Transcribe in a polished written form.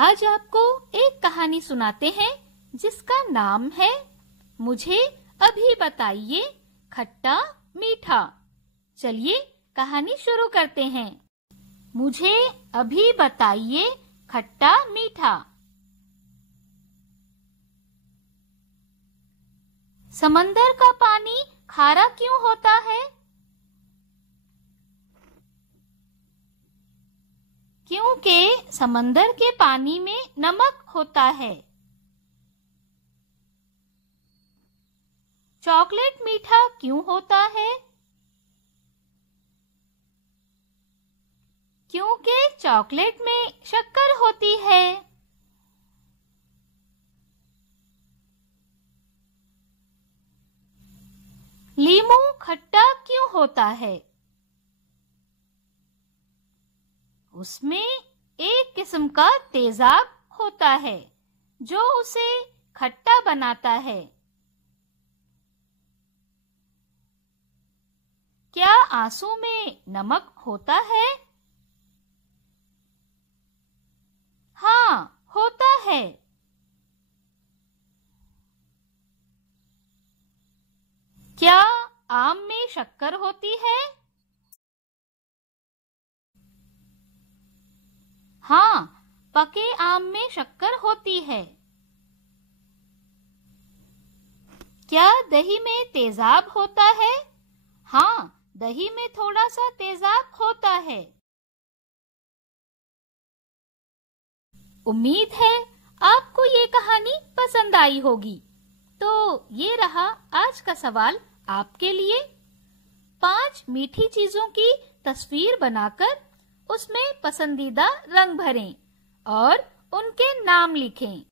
आज आपको एक कहानी सुनाते हैं जिसका नाम है मुझे अभी बताइए खट्टा मीठा। चलिए कहानी शुरू करते हैं। मुझे अभी बताइए खट्टा मीठा। समंदर का पानी खारा क्यों होता है? क्योंकि समंदर के पानी में नमक होता है। चॉकलेट मीठा क्यों होता है? क्योंकि चॉकलेट में शक्कर होती है। लीमू खट्टा क्यों होता है? उसमें एक किस्म का तेजाब होता है जो उसे खट्टा बनाता है। क्या आंसू में नमक होता है? हाँ, होता है। क्या आम में शक्कर होती है? हाँ, पके आम में शक्कर होती है। क्या दही में तेजाब होता है? हाँ, दही में थोड़ा सा तेजाब होता है। उम्मीद है आपको ये कहानी पसंद आई होगी। तो ये रहा आज का सवाल आपके लिए। 5 मीठी चीजों की तस्वीर बनाकर उसमें पसंदीदा रंग भरें और उनके नाम लिखें।